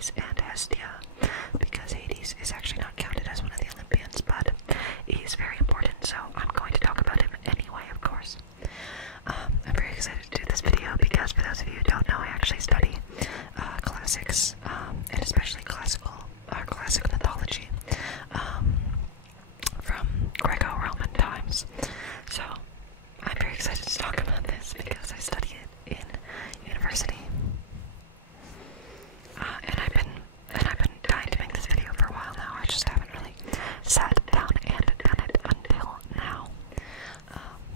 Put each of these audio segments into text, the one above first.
Hades and Hestia, because Hades is actually not counted as one of the Olympians, but he's very important, so I'm going to talk about him anyway, of course. I'm very excited to do this video because, for those of you who don't know, I actually study classics, and especially classic mythology, from Greco-Roman times. So I'm very excited to talk about this because I study it in university. And I've been dying to make this video for a while now. I just haven't really sat down and done it until now.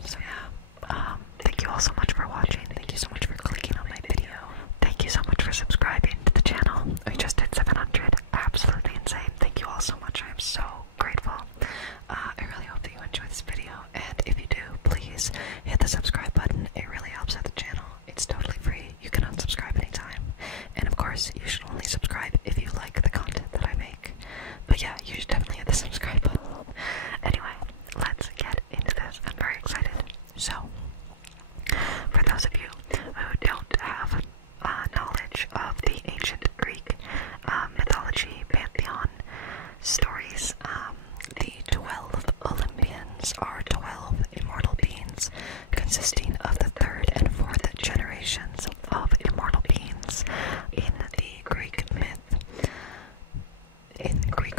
So yeah, thank you all so much for watching. Thank you so much for clicking on my video. Thank you so much for subscribing to the channel. We just hit 700. Absolutely insane. Thank you all so much. I am so grateful. I really hope that you enjoy this video, and if you do, please hit the subscribe button. It really helps out the channel. It's totally free. You can unsubscribe anytime. And of course, you should only subscribe if you like the content that I make. But yeah, you should definitely hit the subscribe button. Anyway, let's get into this. I'm very excited. So, for those of you who don't have knowledge of the ancient Greek mythology, pantheon stories, the 12 Olympians are 12 immortal beings consisting of the third and fourth generations of immortal beings in the Greek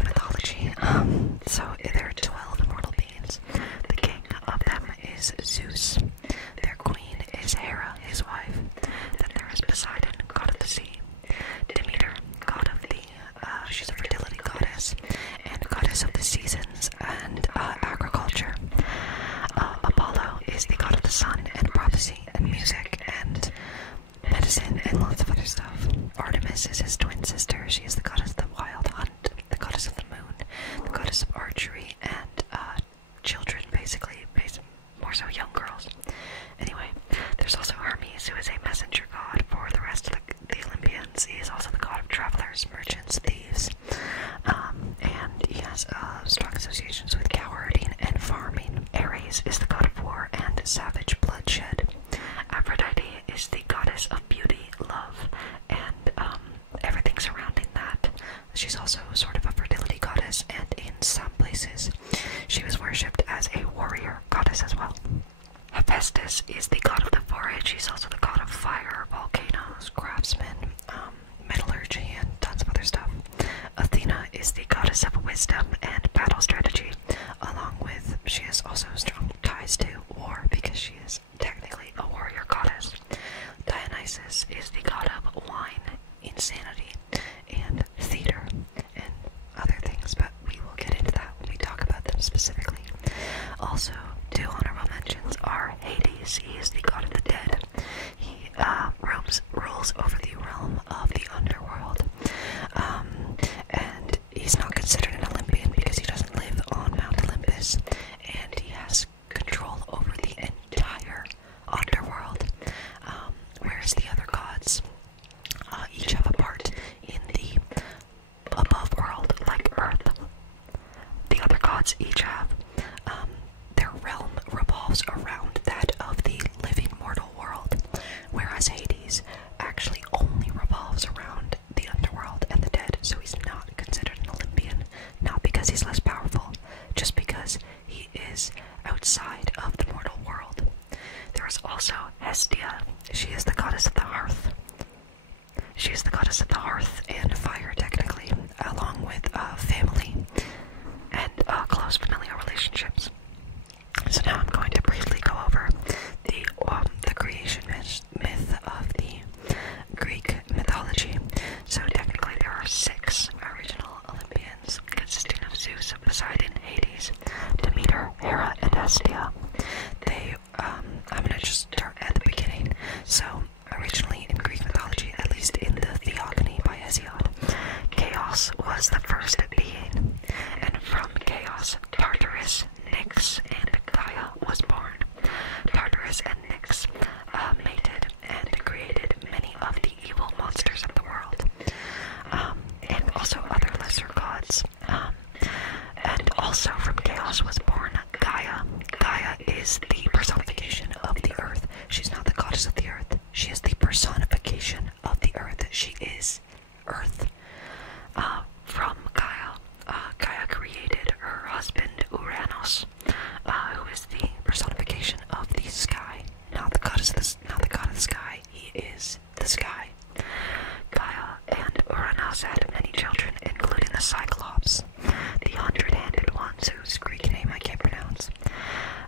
mythology. So there are 12 immortal beings. The king of them is Zeus. Their queen is Hera, his wife. Then there is Poseidon, god of the sea. Demeter, god of the, she's a fertility goddess and goddess of the seasons and agriculture. Apollo is the god of the sun and prophecy and music and medicine and lots of other stuff. Artemis is his twin sister. She is the goddess of the wild hunt, the goddess of the moon, the goddess of archery and children, basically, more so young girls. Anyway, there's also Hermes, who is a messenger god for the rest of the Olympians. He is also the god of travelers, merchants, thieves, and he has strong associations with cow herding and farming. Ares is the god of war and savage bloodshed. Aphrodite is the goddess of beauty, love, and everything surrounding that. She's also sort of a fertility goddess, and in some places she was worshipped as a warrior goddess as well. Hephaestus is the god of the forage. He's also the god of fire, volcanoes, craftsmen, metallurgy, and tons of other stuff. Athena is the goddess of wisdom and battle strategy, along with, she has also strong ties to war because she is technically a warrior goddess. Dionysus is the god of wine, insanity, and theater, and other things, but we will get into that when we talk about them specifically. Also, two honorable mentions are Hades. He is the god of the dead. He rules over the realm of the underworld, and he's not considered an Olympian because he doesn't live on Mount Olympus, and he has control over the entire underworld, whereas the other gods each have a part in the above world, like Earth. The other gods each have, their realm revolves around that of the living mortal world, whereas Hades actually only revolves around the underworld and the dead, so he's not considered an Olympian, not because he's less powerful, just because he is outside of the mortal world. There is also Hestia. She is the goddess of the hearth. She is the goddess of the hearth and fire, technically, along with family and close familial relationships. So now I'm going to briefly go over the creation myth of the Greek mythology. So technically there are 6 original Olympians, consisting of Zeus, Poseidon, Hades, Demeter, Hera, and Hestia. I'm going to just start at the beginning. So originally in Greek mythology, at least in the Theogony by Hesiod, chaos was the first being, and from chaos, Tartarus, Nyx, and Gaia was born. Tartarus and Nyx mated and created many of the evil monsters of the world, and also other lesser gods. And also from chaos was born Gaia. Gaia is the personification of the earth. She's not the goddess of the earth. She is the personification of the earth. She is earth. from Gaia. Gaia created her husband Uranus, who is the personification of the sky. Not the god of the sky. He is the sky. Gaia and Uranus had many children, including the Cyclops, the hundred-handed ones whose Greek name I can't pronounce,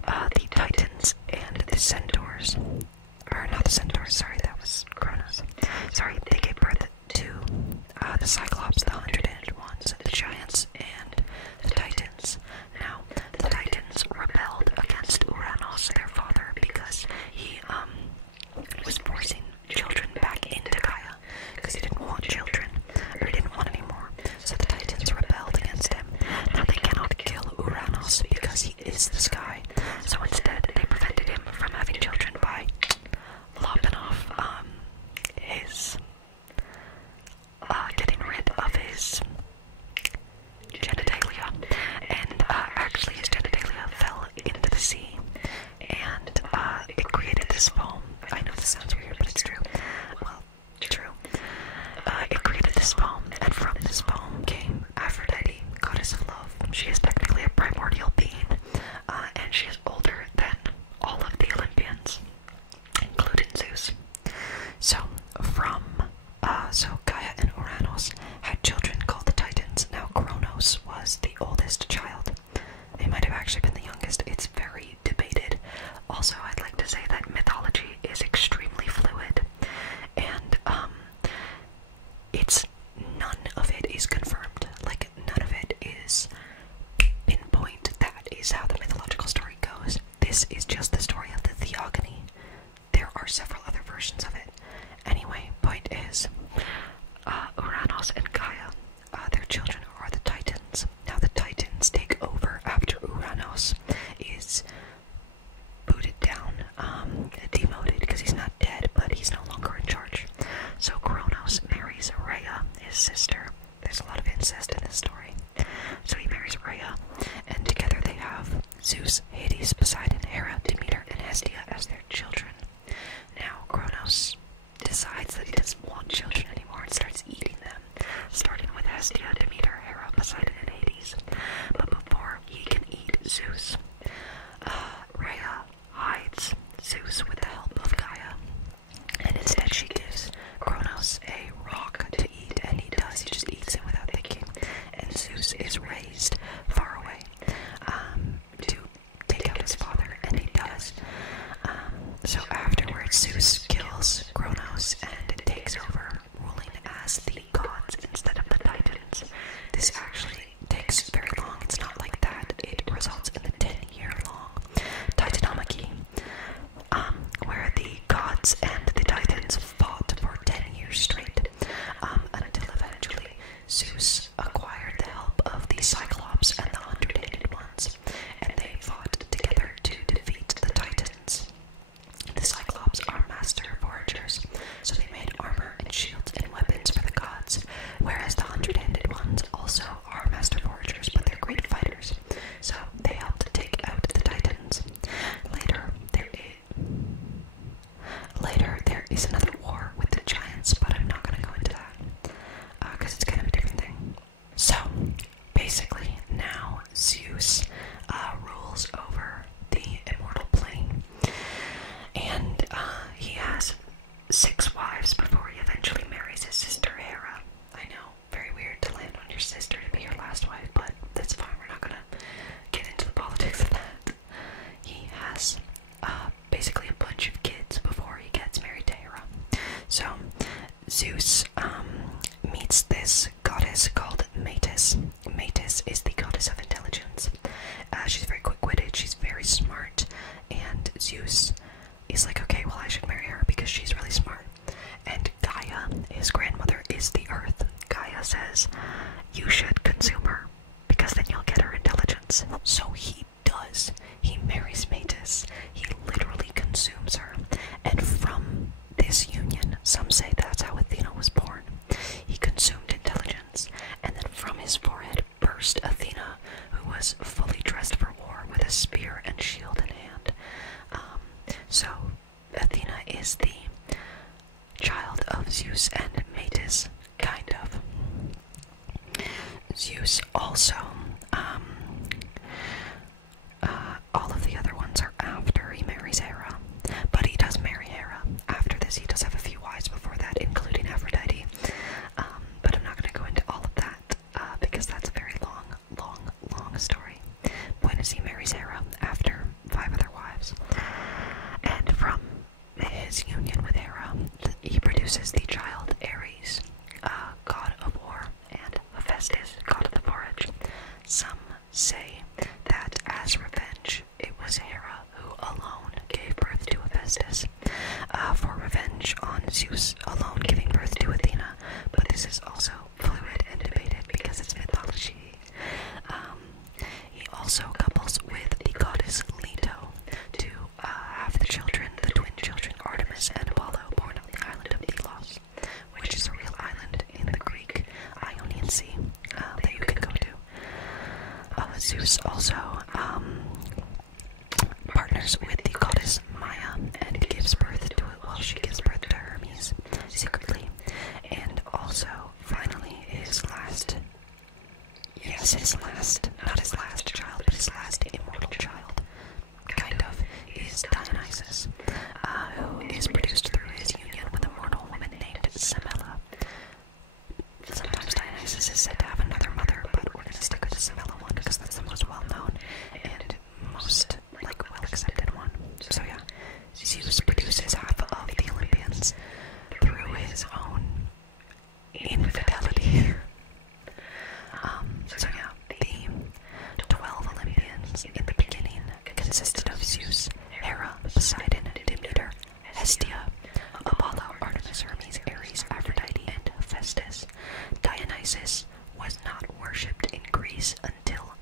the Titans, and the Centaurs. Or not the Centaurs, sorry, that was Cronus. Sorry, they gave birth to the Cyclops, the hundred-handed ones, the Giants, and the Titans. Now, the Titans rebelled against Uranus, their father, because he was forcing children back into Gaia, because he didn't want children, or he didn't want any more. So the Titans rebelled against him. Now they cannot kill Uranus because he is the sky. So instead, they prevented him from having children by lopping off his getting rid of his genitalia, and actually his genitalia fell into the sea, and it created this foam. I know this sounds weird, but it's true. Well, true. It created this foam, and from this foam came Aphrodite, goddess of love. She is technically a primordial being, and she is older than all of the Olympians, including Zeus. So, Gaia and Uranus had children called the Titans. Now, Kronos was the oldest child. They might have actually been the youngest. It's very debated. Also, I'd like to say that mythology is extremely fluid, and none of it is confirmed. Like, none of it is pinpoint. That is how the mythological story goes. This is just the story of the theogony. There are several other versions of it. Anyway, point is, Uranus and Gaia, their children are the Titans. Now the Titans take over after Uranus is booted down, demoted, because he's not dead, but he's no longer in charge. So Kronos marries Rhea, his sister. There's a lot of incest in this story. So he marries Rhea, and together they have Zeus, Hades, Poseidon, Hera, Demeter, and Hestia as their children. Now Kronos decides that he doesn't want children anymore and starts eating them, starting with Hestia, Demeter, Hera, Poseidon, and Hades. But before he can eat Zeus, Rhea hides Zeus with the help of Gaia, and instead she gives Kronos a rock to eat, and he does. He just eats it without thinking, and Zeus is raised far away to take out his father, and he does. So afterwards, Zeus kills Kronos and takes over, ruling as the gods instead of the Titans. This actually takes very long. It's not like that. It results in the 10-year-long Titanomachy, where the gods and the Titans fought for 10 years straight, until eventually Zeus acquired the help of the Cyclops and the hundred-handed ones, and they fought together to defeat the Titans. The Cyclops are master foragers, so they made armor and shields and weapons for the gods, whereas the hundred-handed ones also are master foragers, but they're great fighters, so they helped take out the Titans. Later, there is another war with the giants, but I'm not going to go into that, because it's kind of a different thing. So, basically, now Zeus rules over the immortal plane, and he has 6 wives before he eventually marries his sister Hera. I know, very weird to land on your sister to be your last wife, but that's fine. We're not gonna get into the politics of that. He has basically a bunch of kids before he gets married to Hera. So Zeus meets this goddess called Metis. Metis is the goddess of intelligence. She's very quick-witted, she's very smart, and Zeus is like, okay, well, I should marry her because she's really smart. And Gaia, his grandmother, is the earth. Gaia says, you should consume her because then you'll get her intelligence. So he does. He marries Metis. He literally consumes her. And from this union, some say that's how Athena was born. He consumed intelligence, and then from his forehead burst Athena, who was fully dressed for war with a spear and shield in hand. So Athena is the child of Zeus and Metis, kind of. also, all of the other ones are after he marries Hera, but he does marry Hera. After this, he does have a few wives before that, including Aphrodite, but I'm not going to go into all of that, because that's a very long story. Point is, he marries Hera after 5 other wives, and from his union with Hera, he produces the child Ares, god of war, and Hephaestus, god of the forage. Some say that as revenge, it was Hera who alone gave birth to Hephaestus, for revenge on Zeus alone giving birth to Athena, but this is also fluid and debated because it's mythology. He also couples with the goddess Leto to have the children, the twin children Artemis and Apollo, born on the island of Delos, which is a real island in the Greek Ionian Sea that you can go to. Zeus also partners with the goddess Maya and gives birth to it. Well, she gives birth to Hermes secretly, and also finally his last, not his last child, but his last immortal child, kind of, is Dionysus, who is produced through his union with a mortal woman named Semele. Sometimes Dionysus is said to have another mother, but we're going to stick with the Semele one because that's the most well-known and most, well-accepted one. So yeah, Zeus produces half of the Olympians through his own infidelity. So yeah, the 12 Olympians in the beginning consisted of Zeus, Hera, Poseidon, Demeter, Hestia, Apollo, Artemis, Hermes, Ares, Aphrodite, and Hephaestus. Dionysus was not worshipped in Greece until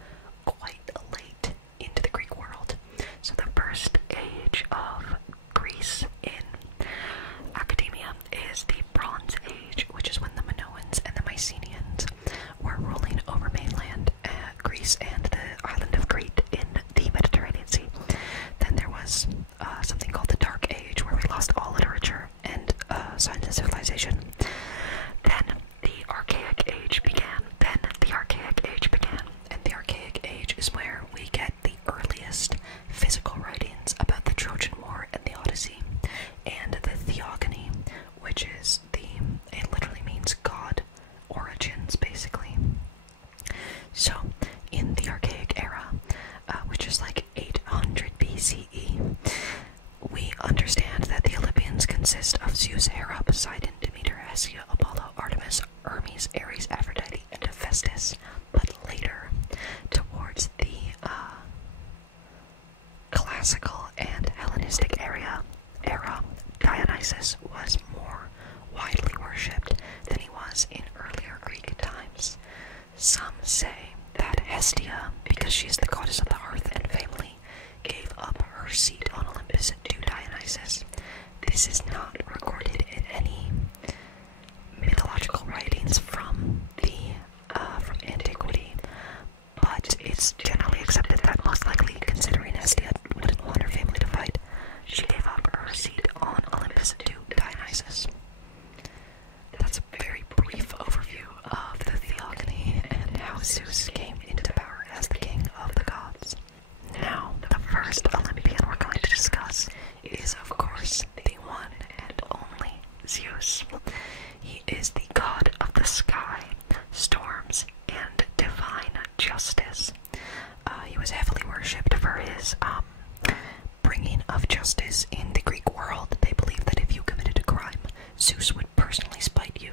quite late into the Greek world. So the first age of Greece in academia is the Bronze Age, which is when the Minoans and the Mycenaeans were ruling over mainland Greece and the island of Crete in the Mediterranean Sea. Then there was something called the Dark Age, where we lost all literature and science and civilization. Then the Archaic Age began. And the Archaic Age is where we get the earliest physical writings about the Trojan War and the Odyssey, and the Theogony, which is it literally means God origins, basically. So, in the Archaic era, which is like 800 BCE, we understand that the Olympians consist of Zeus, Hera, Poseidon, Demeter, Hestia, Apollo, Artemis, Hermes, Ares, Aphrodite, and Hephaestus. But later, towards the classical and Hellenistic era, Dionysus was more widely worshipped than he was in earlier Greek times. Some say that Hestia, because she is the goddess of the hearth and family, gave up her seat on Olympus to Dionysus. This is not recorded in any mythological writings from antiquity, but it's generally accepted that most likely, considering Hestia wouldn't want her family to fight, she gave up her seat on Olympus to Dionysus. That's a very brief overview of the Theogony and how Zeus came into power as the king of the gods. Now, the first Olympian we're going to discuss is, of course, the one and only Zeus. He is the god of the sky, storms, and divine justice. He was heavily worshipped for his bringing of justice in the Greek world. They believed that if you committed a crime, Zeus would personally smite you.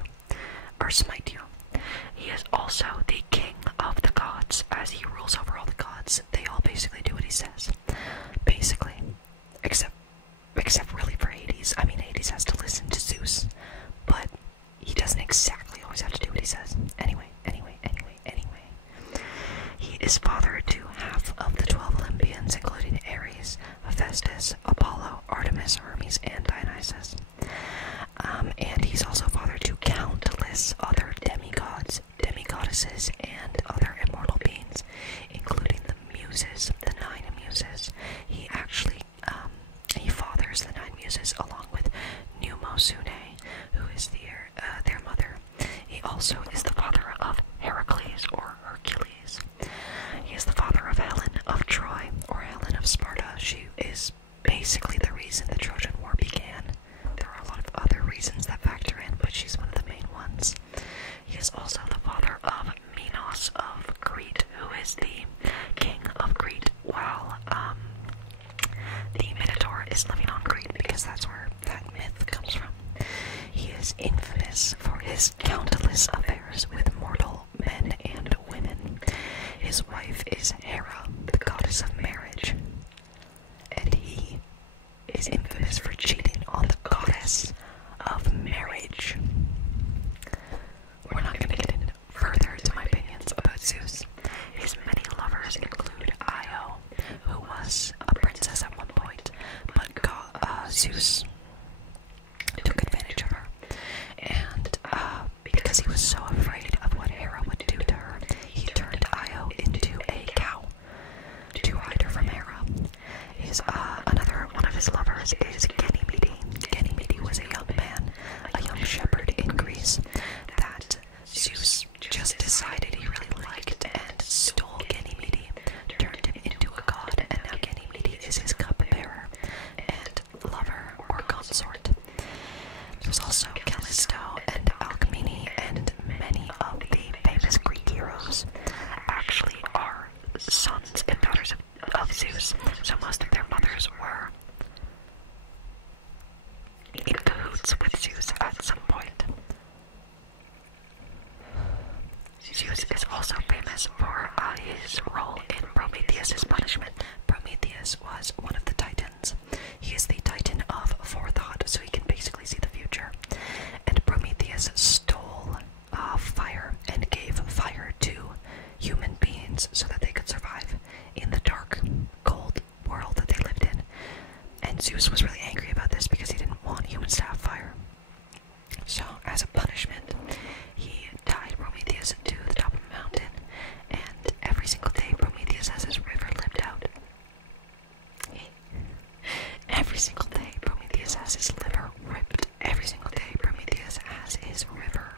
He is also the king of the gods, as he rules over all the gods. They all basically do what he says. Basically. Except really for Hades. I mean, Hades has to listen to Zeus, but he doesn't exactly always have to do what he says. Anyway. He is father to half of the 12 Olympians, including Ares, Hephaestus, Apollo, Artemis, Hermes, and Dionysus. And he's also father to countless other demigods, demigoddesses, and other immortal beings, including the Muses, the 9 Muses. He actually, he fathers the 9 Muses along with Mnemosyne, who is their mother. He also is the father of Heracles, or Hercules. countless affairs with mortal men and women. His wife is Hera, the goddess of marriage, and he is infamous for cheating on the goddess of marriage. We're not going to get into further to my opinions about Zeus. His many lovers include Io, who was a princess at one point, but Zeus took advantage of her. And because he was so afraid of what Hera would do to her, he turned Io into a cow to hide her from Hera. Another one of his lovers is Ganymede. Ganymede was a young man, a young shepherd in Greece, that Zeus just decided he really liked and stole Ganymede, turned him into a god, and now Ganymede is his cupbearer and lover or consort. There's also Callisto and Alcmene, and many of the famous Greek heroes actually are sons and daughters of Zeus, so most of their mothers were in cahoots with Zeus at some point. Zeus is also famous for his role in Prometheus' punishment. Prometheus was one of the Titans. He is the Titan of forethought, so he can basically see the future. And Prometheus stole fire and gave fire to human beings so that they could survive in the dark, cold world that they lived in. And Zeus was really angry about this because he didn't want humans to have fire. So, as a punishment, he tied Prometheus to the top of a mountain, and every single day Prometheus has his river lived out. Every single day Prometheus has his liver ripped. Every single day Prometheus has his liver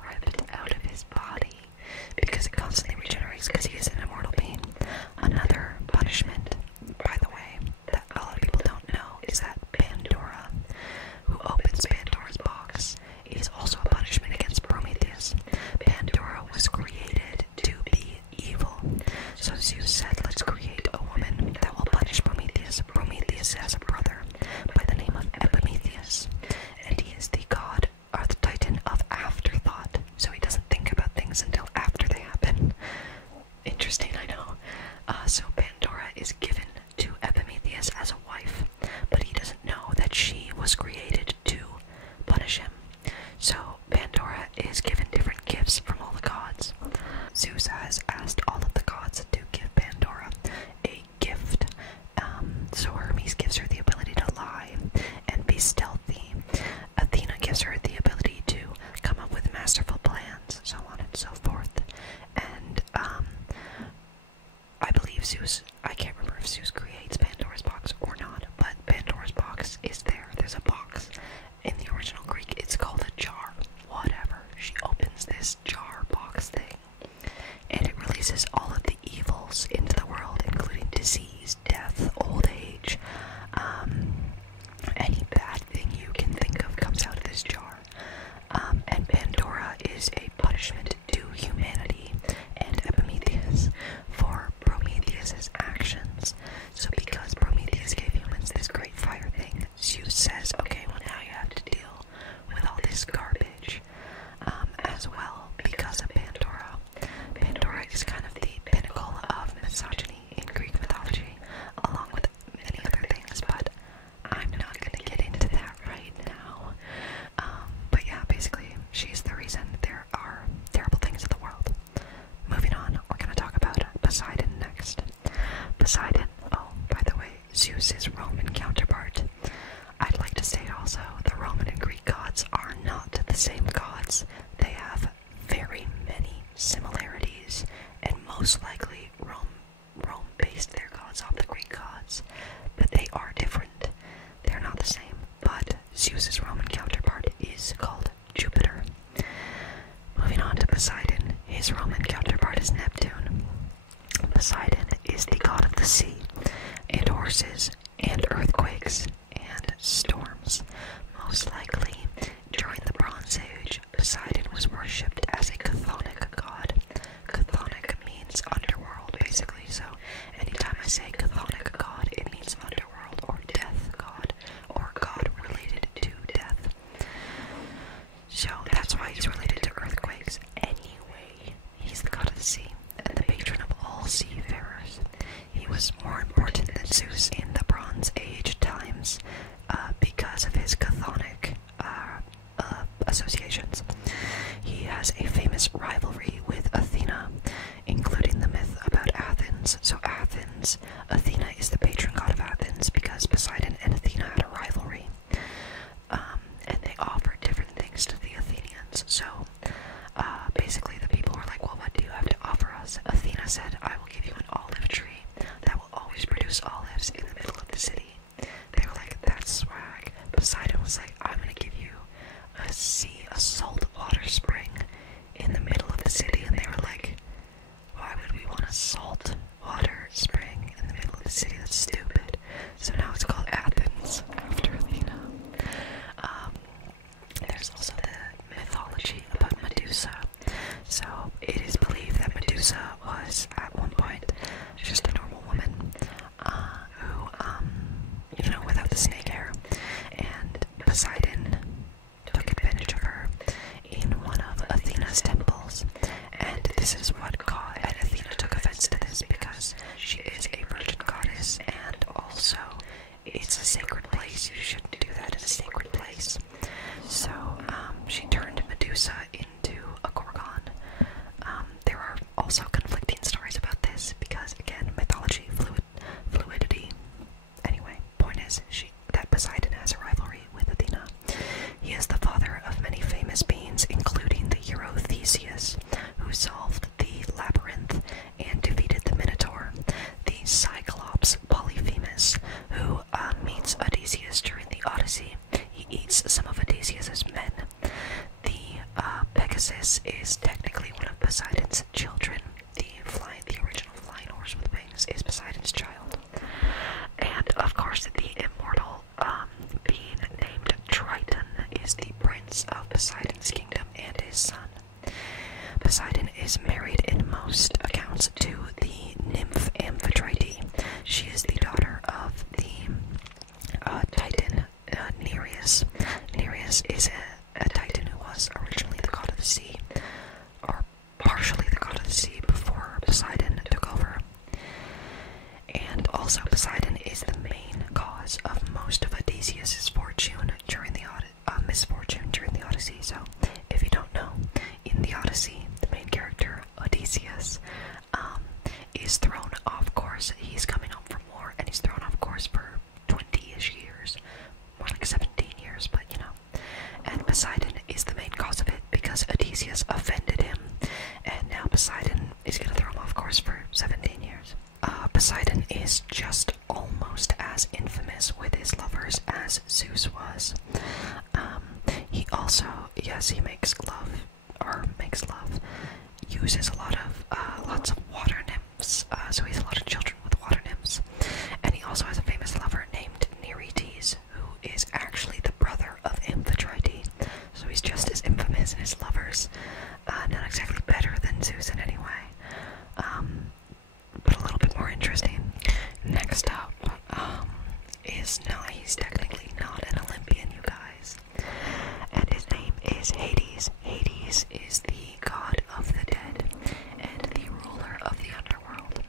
ripped out of his body because it constantly regenerates because he is an immortal being. Another punishment, by the way, that a lot of people don't know is that Pandora, who opens Pandora's box, is also a punishment against Prometheus. Pandora was created to be evil, so Zeus said, let's create a woman that will punish Prometheus. Prometheus has a brother by the name of Epimetheus, and he is the god, or the titan of afterthought, so he doesn't think about things until after they happen. Interesting, I know. So Pandora is given to Epimetheus as a wife, but he doesn't know that she was created to punish him. So Pandora is given different gifts from all the gods. Zeus has asked all of the gods to give Pandora a gift. So Hermes gives her the ability to lie and be stealthy. Athena gives her the ability to come up with masterful plans, so on and so forth. And I believe Zeus, I can't remember if Zeus creates Pandora's box or not, but Pandora's box is there. There's a box. In the original Greek, it's called a jar. Whatever. She opens this jar box thing, and it releases all of the evils into the world, including disease, death, old age. Any bad thing you can think of comes out of this jar. And Pandora is a punishment to humanity and Epimetheus for Prometheus' actions. So because Prometheus gave humans this great fire thing, Zeus says, okay, well now you have to deal with all this garbage as well because of Pandora. Pandora is kind of the pinnacle of misogyny in Greek mythology, along with many other things, but I'm not going to get into that right now. But yeah, basically, she's the reason there are terrible things in the world. Moving on, we're going to talk about Poseidon next. Poseidon, oh, by the way, Zeus's Roman counterpart. I'd like to state also, the Roman and Greek gods are not the same gods. They have very many similarities, and most likely Rome based their gods off the Greek gods, but they are different. They're not the same, but Zeus's Roman counterpart is called Jupiter. Moving on to Poseidon, his Roman counterpart is Neptune. Poseidon is the god of the sea, and horses, and earthquakes, and storms. Most likely, during the Bronze Age, Poseidon was worshipped as a chthonic god. Chthonic means underworld, basically, so anytime I say chthonic god, it means underworld, or death god, or god related to death. associations. He has a famous rivalry with Athena, including the myth about Athens. So Athena is the patron god of Athens because Poseidon and Athena had a rivalry. And they offered different things to the Athenians. So basically the people were like, well, what do you have to offer us? Athena said, I will give you an olive tree that will always produce olives in the middle of the city. They were like, that's swag. Poseidon was like, I'm gonna give you a salt water spring in the middle of the city. And they were like, why would we want a salt water spring in the middle of the city? That's stupid. So now it's called Athens after Athena. There's also the mythology about Medusa. So it is believed that Medusa was at one point just a normal woman who, without the snake hair, and Poseidon took advantage of her in one of Athena's temples. And this is what caused, and Athena took offense to this because she is a virgin goddess, and also it's a sacred place. You shouldn't do that in a sacred place. So she turned Medusa into a gorgon. There are also conflicting stories about this because, again, mythology, fluidity. Anyway, point is that Poseidon has a rivalry with Athena. He is the father of many famous beings, including the hero Theseus, who solved the labyrinth and defeated the Minotaur. The Cyclops Polyphemus, who meets Odysseus during the Odyssey. He eats some of Odysseus's men. The Pegasus is technically one of Poseidon's children. The original flying horse with wings is Poseidon's child. And of course, the immortal being named Triton is the prince of Poseidon's kingdom and his son. Poseidon is married in most accounts to the nymph Amphitrite. She is the daughter of the Titan Nereus. Nereus is a Titan who was originally the god of the sea, or partially the god of the sea before Poseidon took over. And also Poseidon is the main cause of most of Odysseus' misfortune during the Odyssey. So, if you don't know, in the Odyssey, the main character, Odysseus, is thrown off course. He's coming home from war, and he's thrown off course for 20-ish years. More like 17 years, but And Poseidon is the main cause of it because Odysseus offended him, and now Poseidon is going to throw him off course for 17 years. Poseidon is just almost as infamous with his lovers as Zeus was. He also, yes, he makes love, uses lots of water nymphs, so he has a lot of children with water nymphs. And he also has a famous lover named Neretes, who is actually the brother of Amphitrite. So he's just as infamous in his lovers. Not exactly better than Zeus in any way, but a little bit more interesting. Next up is, no, he's technically not an Olympian, you guys. And his name is Hades. Hades is the god of the dead and the ruler of the underworld.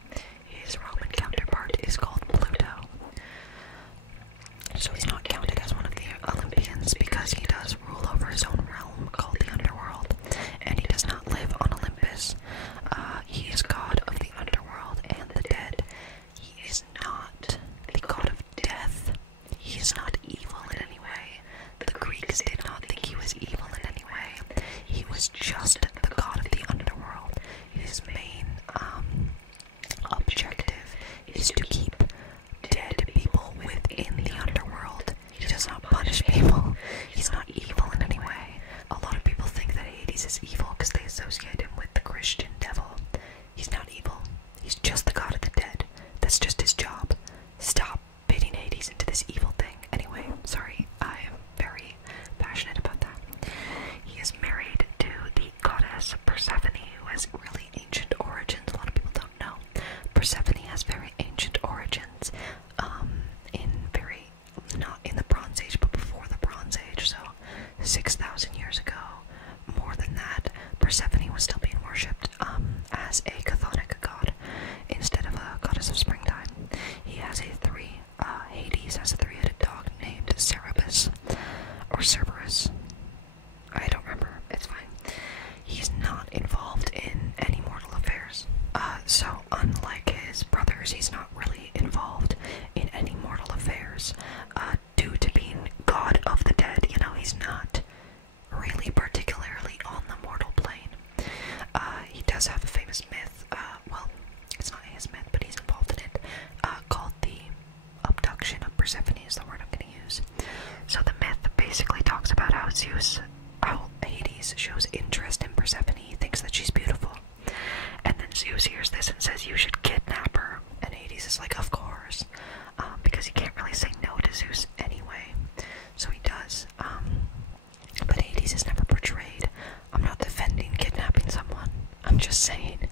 His Roman counterpart is called Pluto. So he's not counted as one of the Olympians because he does rule over his own realm called the underworld, and he does not live on Olympus. He is god of the underworld and the dead. He is not the god of death. He is not evil in any way. The Greeks did not think he was evil in any way. He was just the god of the underworld. His main objective is to keep dead people within the underworld. He does not punish people. He's not evil in any way. A lot of people think that Hades is evil because they associate him with the Christian devil. He's not evil. He's just the god of the dead. That's just his job. Stop pitting Hades into this evil thing. Anyway, sorry, I am very passionate about that. He is married to the goddess Persephone, who has really ancient origins. A lot of people don't know. Persephone has very ancient origins, not in the Bronze Age, but before the Bronze Age, so 6,000 years ago, more than that. Hades shows interest in Persephone, thinks that she's beautiful. And then Zeus hears this and says, you should kidnap her. And Hades is like, of course. Because he can't really say no to Zeus anyway. So he does. But Hades is never portrayed. I'm not defending kidnapping someone. I'm just saying,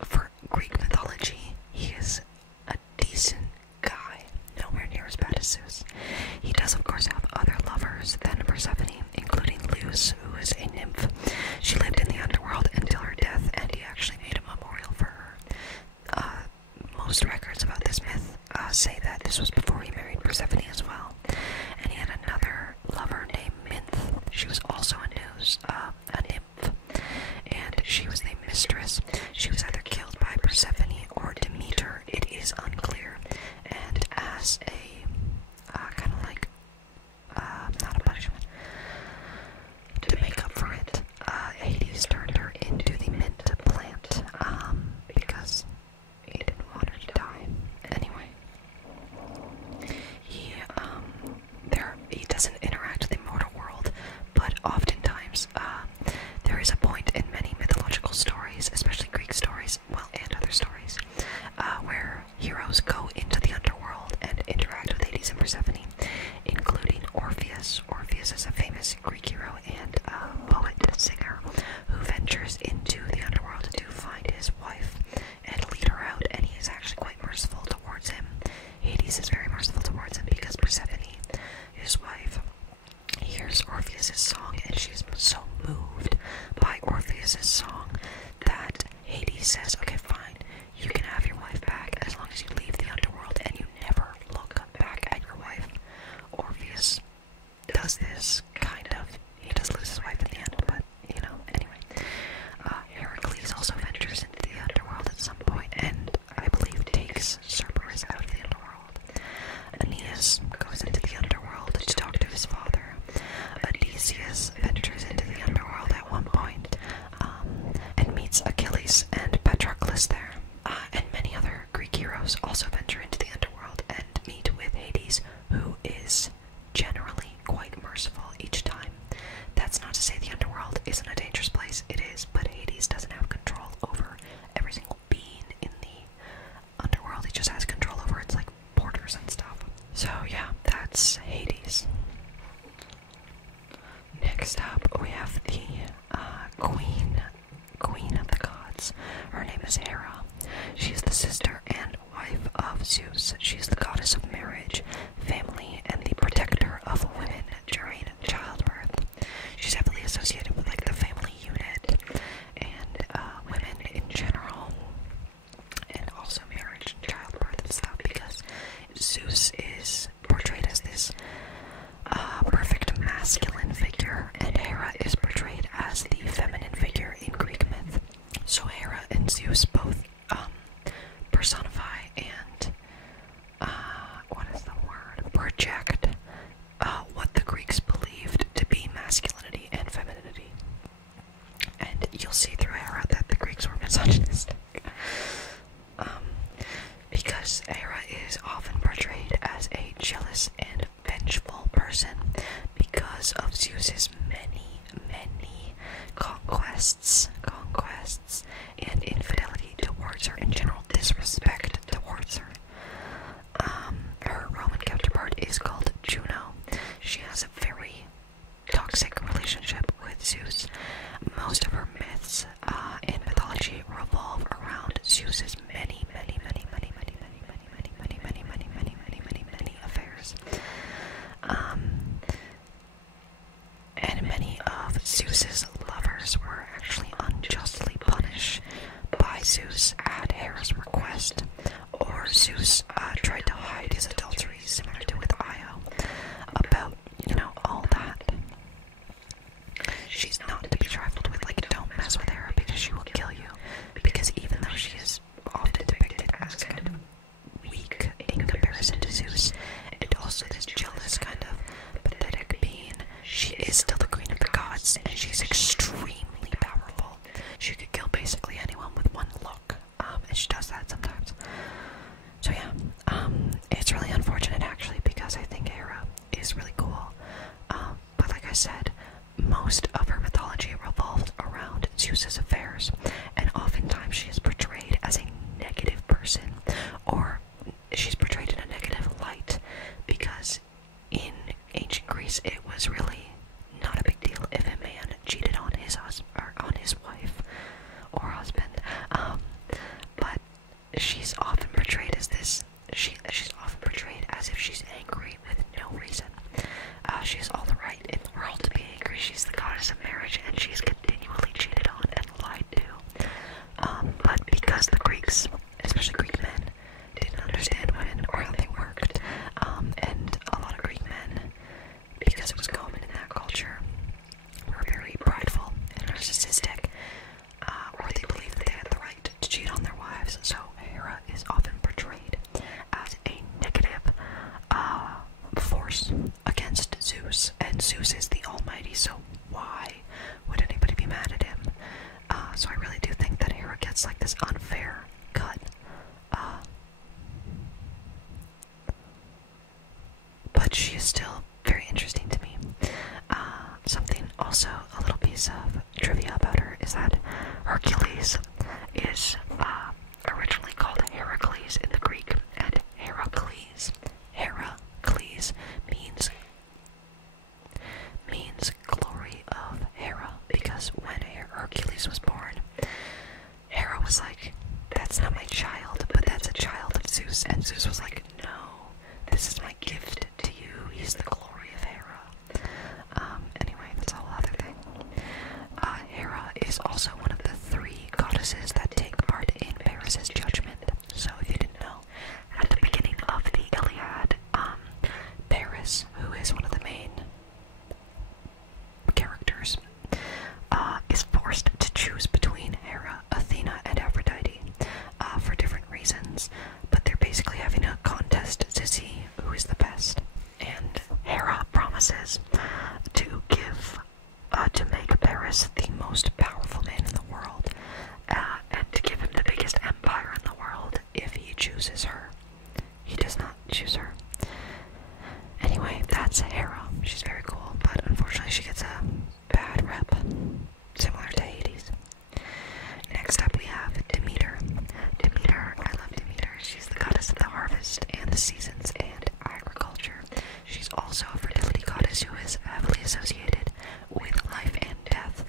for Greek mythology, he is a decent guy. Nowhere near as bad as Zeus. He does, of course, have other lovers than Persephone, including Luz, who is a nymph. She lived in the underworld until her death, and he actually made a memorial for her. Most records about this myth say that this was before he married Persephone as well. And he had another lover named Minth. She was also a nymph, and she was the mistress. She was either killed by Persephone or Demeter. It is unclear. And as a kind of like not a punishment, to make up for it, Hades turned her into the mint plant because he didn't want her to die. Anyway, he doesn't interact with the mortal world, but oftentimes there is a point in many mythological stories, especially Greek stories, well, and other stories, where heroes go into the underworld and interact with Hades and Persephone, including Orpheus. Orpheus is a famous Greek hero and poet, singer, who ventures into the underworld to find his wife and lead her out, and he is actually quite merciful towards him. Hades is very merciful towards him because Persephone, his wife, hears Orpheus' song, and she's so moved by Orpheus' song that Hades says, okay, fine, you can have your wife back as long as you leave the underworld and you never look back at your wife. Orpheus does this, kind of. He does lose his wife in the end, but, you know, anyway. Heracles also ventures into the underworld at some point, and I believe takes Cerberus out of the underworld. Aeneas goes into the underworld to talk to his father. Odysseus ventures into the underworld at one point, and meets Achilles and Patroclus there. And many other Greek heroes also venture into the underworld and meet with Hades, who is generally quite merciful each time. That's not to say the underworld isn't a dangerous place. It is, but Hades doesn't have control over every single being in the underworld. He just has control over its, like, borders and stuff. So yeah, that's Hades. Next up, we have the queen of the gods. Her name is Hera. She's the sister and wife of Zeus. She's the goddess of marriage, family, and the protector of women during childbirth. She's heavily associated with, like, the family unit and women in general, and also marriage and childbirth and stuff, because Zeus is portrayed as this perfect masculine figure, and Hera is portrayed as the feminine figure in Greek myth. So Hera and Zeus both personify and project what the Greeks believed to be masculinity and femininity. And you'll see through Hera that the Greeks were misogynistic. Because Hera is often portrayed as a jealous and vengeful person because of Zeus's many conquests and infidelity towards her, in general disrespect towards her. Her Roman counterpart is called Juno. She has a very toxic relationship with Zeus. Most of her myths in mythology revolve around Zeus's many affairs. And many of Zeus's lovers were actually unjustly punished by Zeus at Hera's request, or Zeus tried to hide his adultery, similar to with Io, about, you know, all that. She's not to be trifled with. Like, don't mess with Hera because she will kill you, because even though she is often depicted as kind of weak in comparison to Zeus, and also this jealous kind of pathetic being, she is still the queen of the gods, and she's extremely powerful. She could kill basically anyone with one look, and she does that sometimes. So yeah, Zeus's affairs, and oftentimes she is portrayed as a negative person, or she's portrayed in a negative light, because in ancient Greece it was really not a big deal if a man cheated on his wife or husband. But she's often portrayed as this. She's often portrayed as if she's angry with no reason. She has all the right in the world to be angry. She's the goddess of marriage, and she's continually cheated on and lied to. But because the Greeks, especially Greek men, didn't understand women or how they worked, and a lot of Greek men, because it was common in that culture, were very prideful and narcissistic, or they believed that they had the right to cheat on their wives. So Hera is often portrayed as a negative force against Zeus, and Zeus is the Almighty, so why would anybody be mad at him? So I really do think that Hera gets like this unfair cut. But she is still very interesting to me. Something also, a little piece of trivia about her, is that Hercules is originally called Heracles in the Greek, and Heracles means glory of Hera, because when Hercules was born, Hera was like, that's not my child, but that's a child of Zeus, and Zeus was like, no, this is my gift to you, he's the glory of Hera. Anyway, that's a whole other thing. Hera is also one of the 3 goddesses that take part in Paris's judgment. So if you didn't know, at the beginning of the Iliad, Paris, who is one of the main characters, is forced to choose between Hera, Athena, and Aphrodite for different reasons, but they're basically having a contest to see who is the best. And Hera promises to make Paris the most powerful man in the world, and to give him the biggest empire in the world if he chooses her. He does not choose her. Anyway, that's Hera. She's very cool, but unfortunately she gets a bad rep, similar to Hades. Next up we have Demeter. Demeter, I love Demeter. She's the goddess of the harvest and the seasons and agriculture. She's also a fertility goddess who is heavily associated with life and death,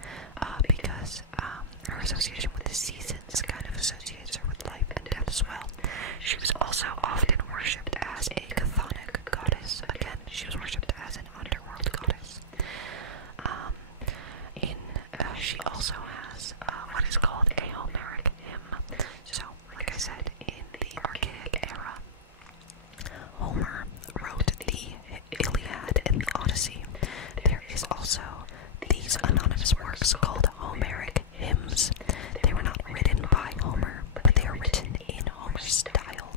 because her association with the seasons kind of associates her with life and death as well. She was also often worshipped as a chthonic goddess. Again, she was worshipped as an underworld goddess. She also has what is called a Homeric hymn. So, like I said, in the Archaic era, Homer wrote the Iliad and the Odyssey. There is also these anonymous works called Homeric hymns. They were not written by Homer, but they are written in Homer's style,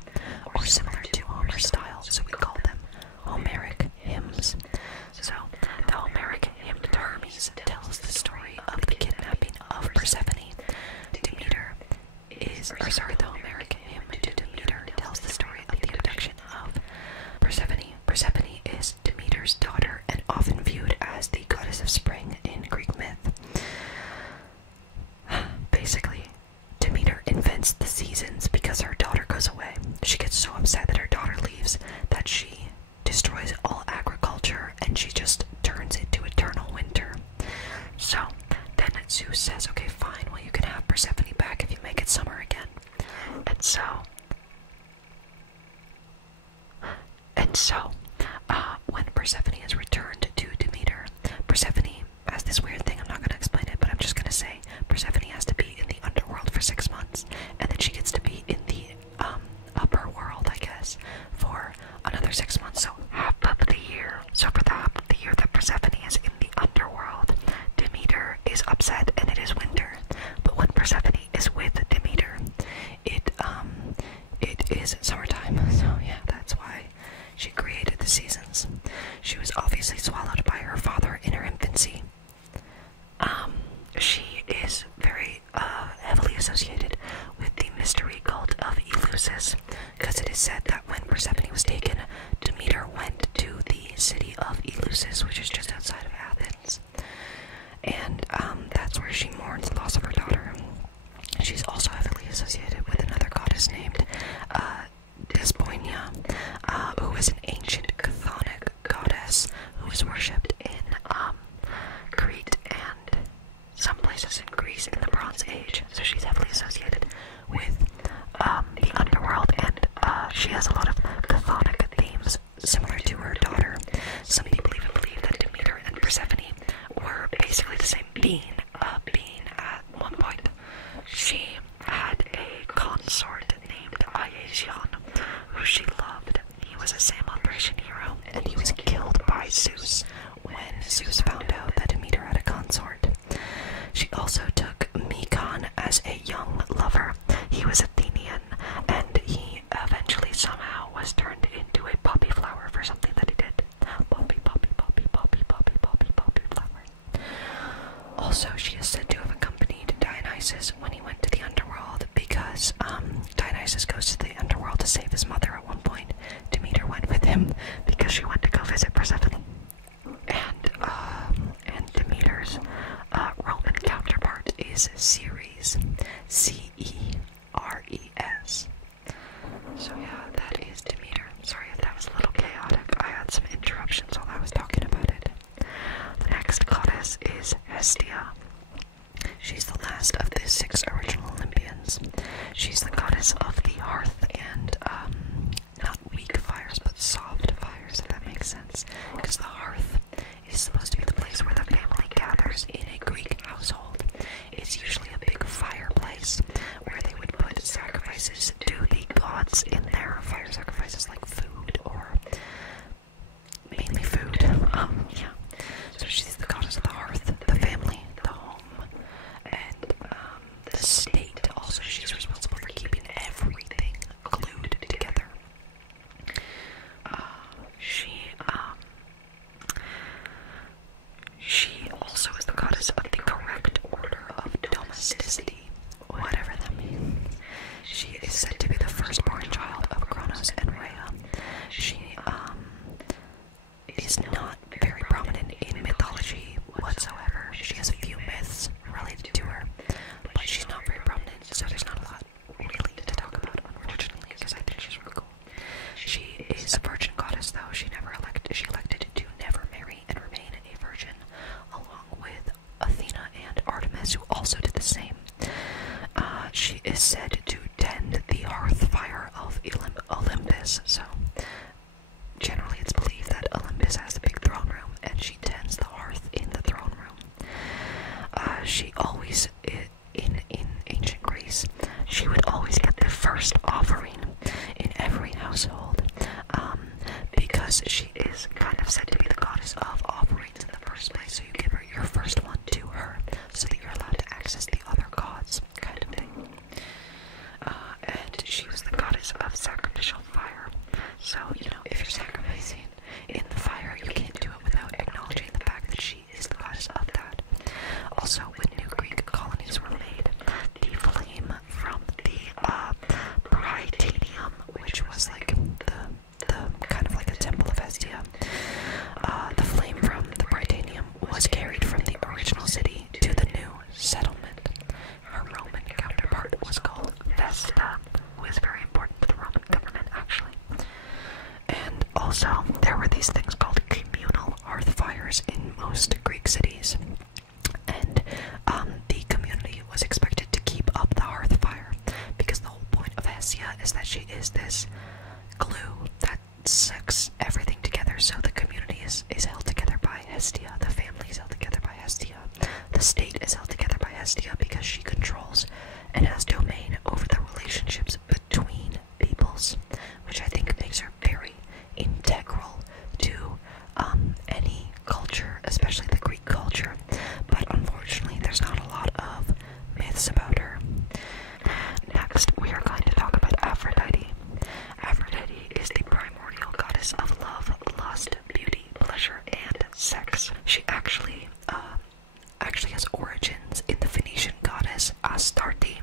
or similar to Homer's style, so we call them Homeric hymns. So, the Homeric hymn to Hermes tells the story of the kidnapping of Persephone. The Homeric hymn to Demeter tells the story of the abduction of Persephone. Persephone is Demeter's daughter and often viewed as the goddess of spring in Greek myth. Basically, Demeter invents the seasons because her daughter goes away. She gets so upset that her daughter leaves that she destroys all agriculture and she just turns it to eternal winter. So then Zeus says, okay, fine, well, you can have Persephone back if you make it summer again. And so when Persephone is returned to Demeter, Persephone has this weird thing. I'm not going to explain it, but I'm just going to say Persephone has to be in the underworld for 6 months, and then she gets to be in the upper world, I guess, for another 6 months, so half of the year. So for the half of the year that Persephone is in the underworld, Demeter is upset and it is winter. But when Persephone is with Demeter, it is summertime. So yeah, that's why she created the seasons. She was obviously swallowed by her father in her infancy. She is very heavily associated with the mystery cult of Eleusis, because it is said that when Persephone was taken, Demeter went to the city of Eleusis, which is just outside of Athens, and that's where was a Samothracian hero, and he was killed by Zeus when Zeus found out that Demeter had a consort. She also took Mekon as a young lover. He was Athenian, and he eventually somehow was turned into a poppy flower for something that he did. Poppy, poppy, poppy, poppy, poppy, poppy, poppy flower. Also, she is said to have accompanied Dionysus when he went to the underworld, because Dionysus goes to the underworld to save his mother at one point. Demeter went with him because she went to go visit Persephone. And Demeter's Roman counterpart is Ceres, C-E-R-E-S. So yeah, that is Demeter. Sorry if that was a little chaotic. I had some interruptions while I was talking about it. The next goddess is Hestia. She's the last of the 6 original Olympians. She's the goddess of the hearth and, not weak fires, but soft fires, if that makes sense. Because the hearth is supposed to be the place where the family gathers in a Greek household. It's usually a big fireplace where they would put sacrifices to the gods in there. Fire sacrifices like food, or mainly food. Yeah. So she's the goddess of the hearth, the family, the home, and the state. Also, she's responsible for keeping everything glued together. She also is the goddess of the correct order of domesticity, whatever that means. She is said to be the firstborn child of Kronos and Rhea. She is not very prominent in mythology whatsoever. She has a few myths related to her, but she's not very prominent, so there's not a lot really to talk about, unfortunately, because I think she's really cool. She is a virgin goddess, though. She elected to never marry and remain a virgin, along with Athena and Artemis, who also did the same. She is said to tend the hearth fire of Olympus, so generally it's believed that Olympus has a big throne room, and she tends the hearth in the throne room. She always, in ancient Greece, she would always get the first offering in every household, because she is kind of said to be the goddess of offerings in the first place, so you give her your first one to her, so that you're allowed to access the other gods, kind of thing. And she was the goddess of sacrificial fire, so, you know, if you're sacrificing in the fire, you can't do it without acknowledging the fact that she is the goddess of that. Also, when new Greek colonies were made, the flame from the Prytaneum, which was like the kind of like a temple of Hestia, the flame from the Prytaneum was carried from the original city to the new settlement. Her Roman counterpart was called Vesta, who is very important to the Roman government, actually. And also, there were these things called communal hearth fires in most Greek cities. And the community was expected to keep up the hearth fire, because the whole point of Hestia is that she is this glue that sucks everything together. So the community is held together by Hestia, the family is held together by Hestia, the state is held together by Hestia, because she controls and has domain over the relationships between peoples, which I think makes her very integral to any culture, especially the Greek culture. But unfortunately, there's not a lot of myths about her. Next, we are going to talk about Aphrodite. Aphrodite is the primordial goddess of love, lust, beauty, pleasure, and sex. She actually has origins in the Phoenician goddess Astarte.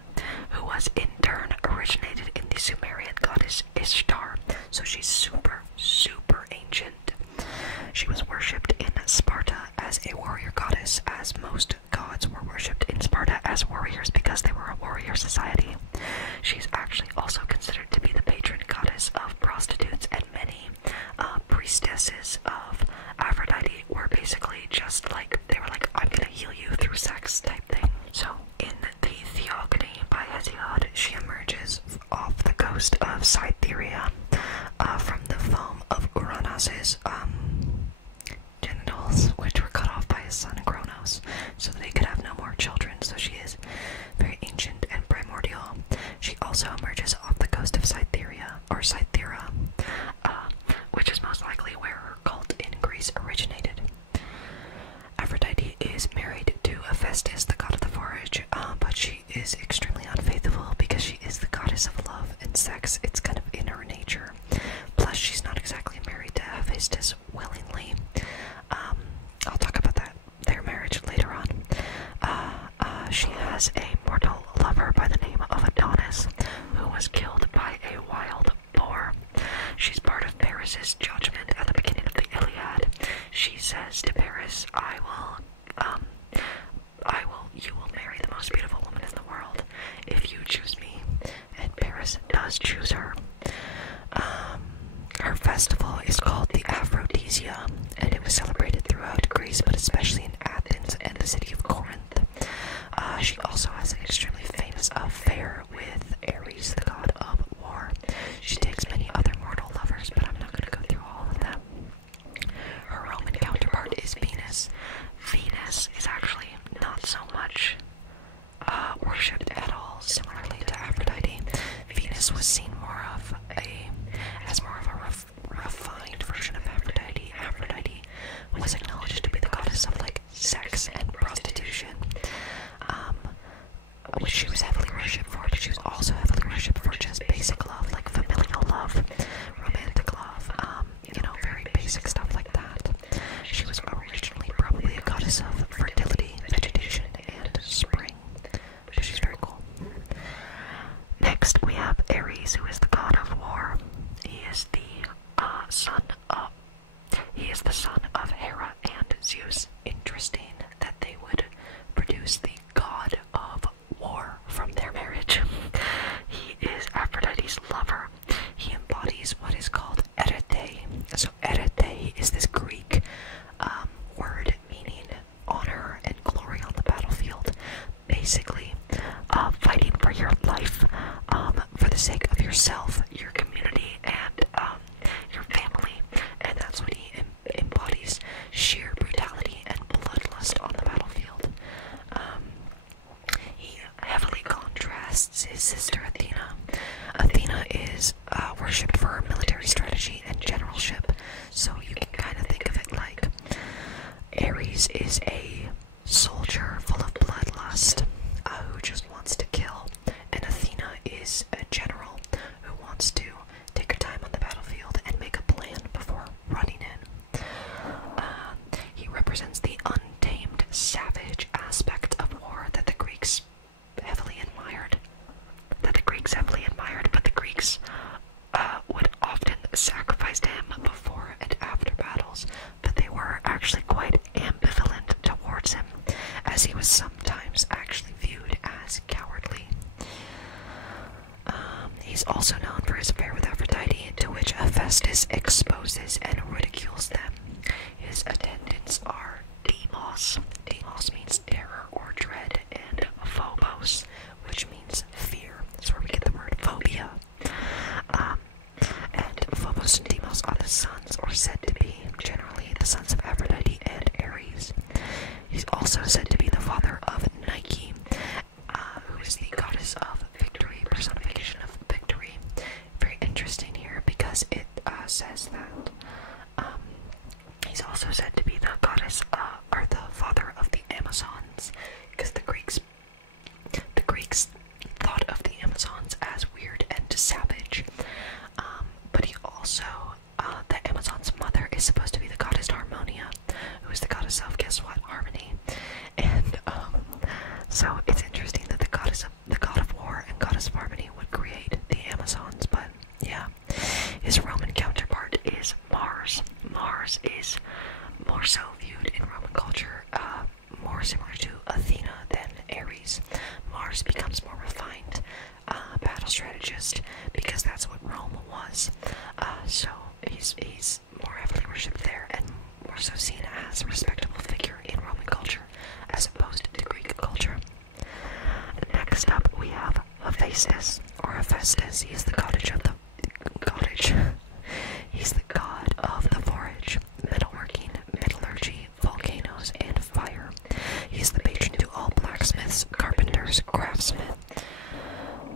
She has a mortal lover by the name of Adonis, who was killed by a wild boar. She's part of Paris's judgment at the beginning of the Iliad. She says to Paris, you will marry the most beautiful woman in the world if you choose me. And Paris does choose her. Her festival is called the Aphrodisia, and it was celebrated throughout Greece, but especially in Athens and the city of Corinth. She also has an extremely famous affair with Ares, the god of war. She takes many other mortal lovers, but I'm not going to go through all of them. Her Roman counterpart is Venus. Venus is actually not so much worshipped at all, similarly to Aphrodite. Venus was seen as more of a refined version of Aphrodite. Aphrodite was acknowledged to be the goddess of like sex and prostitution, which she was heavily worshipped for, but she was also heavily worshipped for just basic love, like familial love, romantic love, very basic stuff like that. She was originally probably a goddess of fertility, vegetation, and spring, which is very cool. Next, we have Ares, who is the god of war. He is the son of Hera and Zeus. Interesting that they would produce the god of war from their marriage. He is Aphrodite's lover. He embodies what is called erete. So erete is this Greek word meaning honor and glory on the battlefield. Basically, fighting for your life, for the sake of yourself, your community, and your family. And that's what he embodies: sheer brutality and bloodlust on the battlefield. He heavily contrasts his sister Athena. Athena is worshipped for her military strategy and generalship, so you can kind of think of it like Ares is a soldier full of bloodlust who just wants to kill, and Athena is a general who wants to take her time on the battlefield and make a plan before running in. He represents the untamed, savage aspect of war that the Greeks heavily admired. But the Greeks would often sacrifice him before and after battles, but they were actually quite ambivalent towards him, as he was sometimes actually viewed as cowardly. He's also known for his affair with Aphrodite, to which Hephaestus exposes and ridicules them. His attendants are Demos. Demos means terror or dread, and Phobos, which means fear. That's where we get the word phobia. And Phobos and Demos are the sons, or said to be, generally, the sons of Aphrodite and Ares. He's also said to be the father of Nike, who is the goddess of victory, personification of victory. Very interesting here, because it says that he's also said to be the goddess, or the father of the Amazons, because the Greeks thought of the Amazons as weird and savage. But he also, the Amazon's mother is supposed to be the goddess Harmonia, who is the goddess of, guess what, harmony. And so it's interesting that the god of war and goddess of harmony would create the Amazons. But yeah, his Roman counterpart is Mars. Mars is more so viewed in Roman culture, more similar to Athena than Ares. Mars becomes more refined battle strategist, because that's what Rome was. So he's more heavily worshipped there, and more so seen as a respectable figure in Roman culture, as opposed to Greek culture. Next up, we have Hephaestus, or Hephaestus. He is the He's the god of the forage, metalworking, metallurgy, volcanoes, and fire. He is the patron to all blacksmiths, carpenters, craftsmen,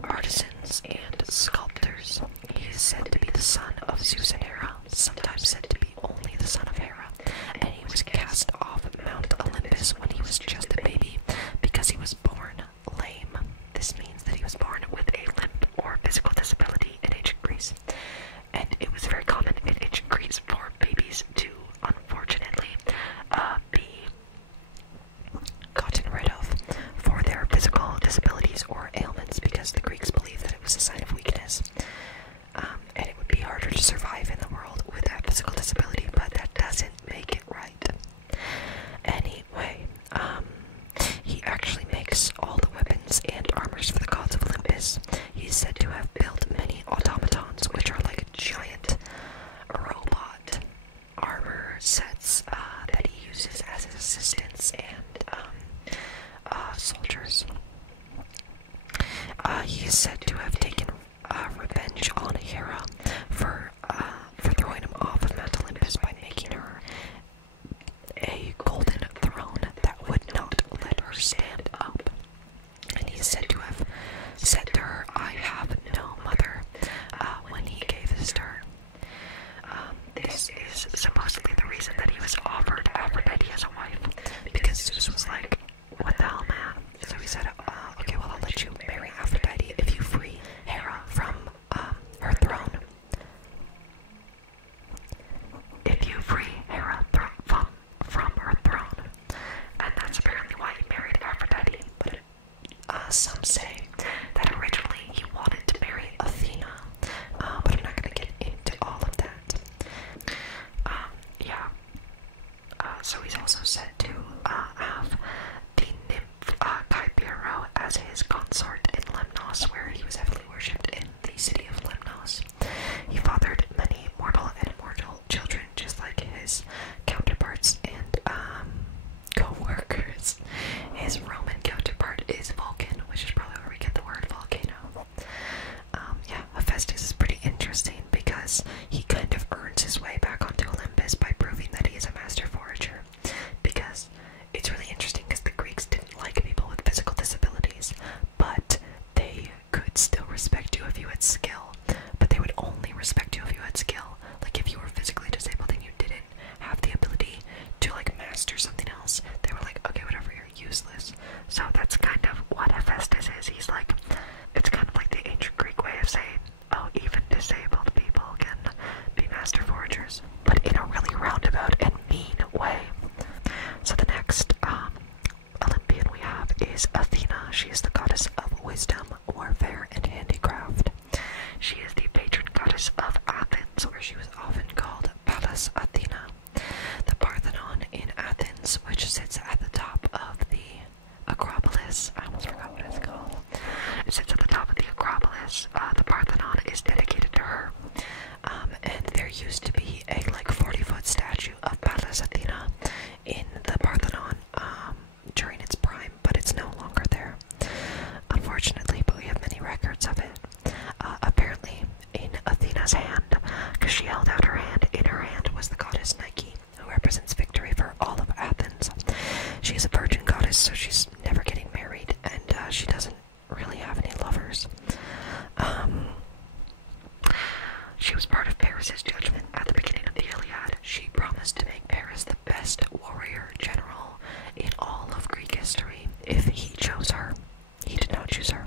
artisans, and sculptors. He is said to be the son of Zeus and Hera, sometimes said to be only the son of Hera, and he was cast off Mount Olympus when he was just a baby because he was born lame. This means that he was born with a limp or physical disability in ancient Greece, and it was very common in ancient Greece for babies to, unfortunately, be gotten rid of for their makes all the weapons and armors for the gods of Olympus. He's said to have built many automatons, which are like giant robot armor sets that he uses as his assistants and soldiers. He is said to have taken revenge on Hera for throwing him off of Mount Olympus by making her a golden throne that would not let her stand up. And he is said to have said to her, "I have no mother," when he gave this to her. This is supposedly the reason that he was offered Aphrodite as a wife, because Zeus was like, "What the hell, man?" So he said, "Okay, well, I'll let you marry Aphrodite if you free Hera from her throne. If you free Hera from her throne." And that's apparently why he married Aphrodite. But some say that originally he wanted to marry Athena, but I'm not going to get into all of that. So he's also said to have the nymph Kypero as his consort in Lemnos, where he was heavily worshipped in the city of Lemnos. He fathered many mortal and immortal children, just like his counterparts and co-workers. His Roman counterpart is Vulcan, which is probably where we get the word volcano. Hephaestus is pretty interesting because he kind of earns his way back onto Olympus by proving that he is a master forager. Because it's really interesting because the Greeks didn't like people with physical disabilities, but they could still respect you if you had skill. But they would only respect you if you had skill. Like if you were physically disabled and you didn't have the ability to like master something else, they were like, "Okay, whatever, you're useless." So that's kind of what Hephaestus is. He's like, it's kind of like the ancient Greek way of saying, "Oh, even disabled people can be master foragers," but in a really roundabout and mean way. So the next Olympian we have is Athena. She is the goddess of wisdom, warfare, and handicraft. She is the patron goddess of Athens, where she was often called Pallas Athena. The Parthenon in Athens, which sits at the top of the Acropolis. I almost forgot what it's called. It sits at the top of the Acropolis. The Parthenon is dedicated to her. And there used to be a like 40-foot statue of Pallas Athena in the Parthenon during its prime, but it's no longer there, unfortunately, but we have many records of it. Apparently in Athena's hand, because she held out her hand, in her hand was the goddess Nike, who represents victory for all of Athens. She's a virgin goddess, so she's never getting married, and she doesn't really have any lovers. She was part of Paris's judgment at the beginning of the Iliad. She promised to make Paris the best warrior general in all of Greek history if he chose her. He did not choose her.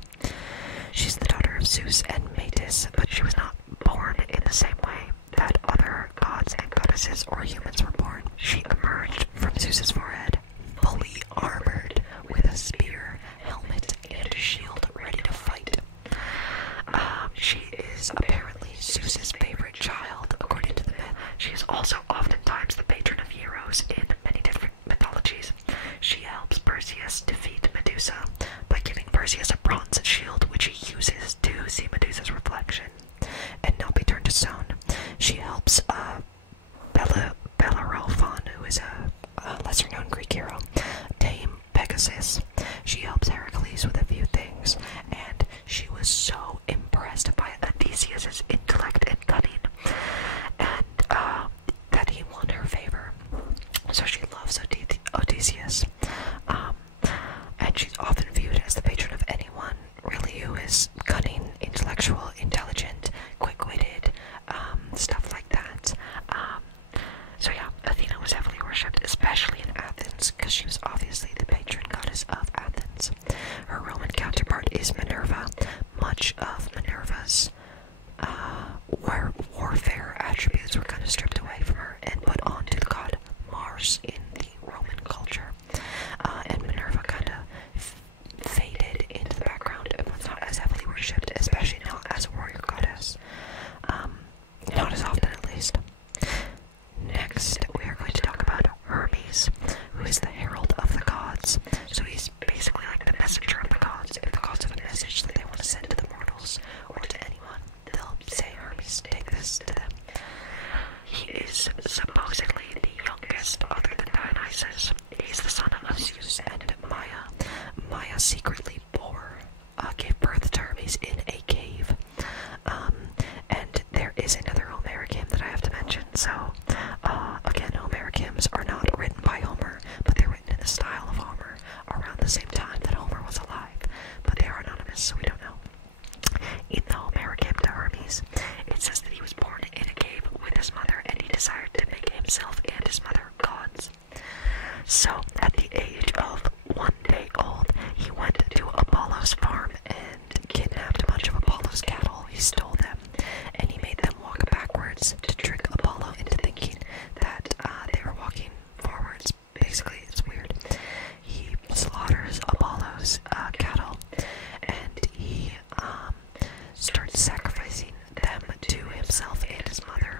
She's the daughter of Zeus and Metis, but she was not born in the same way that other gods and goddesses or humans were born. She emerged from Zeus's forehead, fully armored with a spear, helmet, and a shield, ready to fight. She is apparently Zeus's favorite child, according to the myth. She is also oftentimes the patron of heroes in many different mythologies. She helps Perseus defeat Medusa by giving Perseus a bronze shield, which he uses to see Medusa's reflection and not be turned to stone. She helps Bellerophon, who is a lesser-known Greek hero, tame Pegasus. She helps Heracles with a few things, and she was so impressed by Odysseus' intellect and cunning, and that he won her favor. So she loves Odysseus, and she's often viewed as the patron of anyone, really, who is cunning, intellectual, intelligent, quick-witted, stuff like that. So yeah, Athena was heavily worshipped, especially in Athens, because she was obviously the patron goddess of Athens. Her Roman counterpart is Minerva. Much of Minerva's warfare attributes were kind of stripped away from her and put onto the god Mars in the Roman culture. And Minerva kind of faded into the background and was not as heavily worshipped, especially not as a warrior goddess. Not as often, at least. Next, we are going to talk about Hermes, who is the herald of the gods. So he's basically like the messenger of the gods. If the gods have a message that they want to send to the mortals or to anyone, they'll say, Hermes, take this to them. He is supposedly the youngest other than Dionysus. He's the son of Zeus and Maya. Maya secretly gave birth to Hermes in a cave. And there is another Homeric hymn that I have to mention. So, again, Homeric hymns are not written by Homer, but they're written in the style of Homer around the same time that Homer was alive. But they are anonymous, so we don't know. In the Homeric hymn to Hermes, it says that he was born in a cave with his mother, and he desired to make himself and his mother gods. So, at the age of 1 day old, he went to Apollo's farm and kidnapped a bunch of Apollo's cattle. He stole them, and he made them walk backwards to trick Apollo into thinking that they were walking forwards. Basically, it's weird. He slaughters Apollo's cattle, and he starts sacrificing them to himself and his mother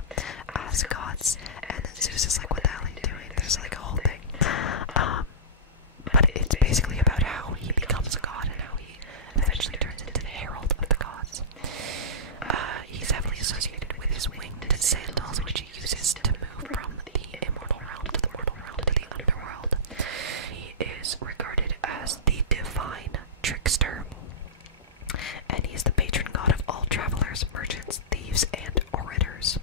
as gods. And then Zeus is like, what the hell are you doing? There's like a whole thing. But it's basically about how he becomes a god and how he eventually turns into the herald of the gods. He's heavily associated with his winged sandals, which he uses to move from the immortal realm to the mortal realm to the underworld. He is regarded as the divine trickster, and he is the patron god of all travelers, merchants, thieves, and orators.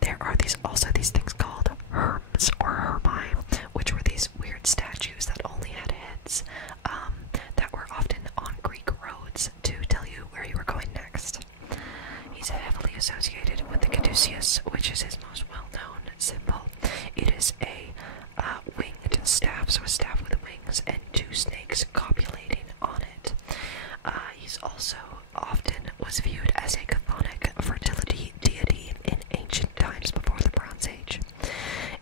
There are also these things called herms or hermi, which were these weird statues that only had heads, that were often on Greek roads to tell you where you were going next. He's heavily associated with the caduceus, which is his most well-known symbol. It is a winged staff, so a staff with wings and 2 snakes copulating on it. He's also often was viewed as a chthonic fertility deity in ancient times before the Bronze Age.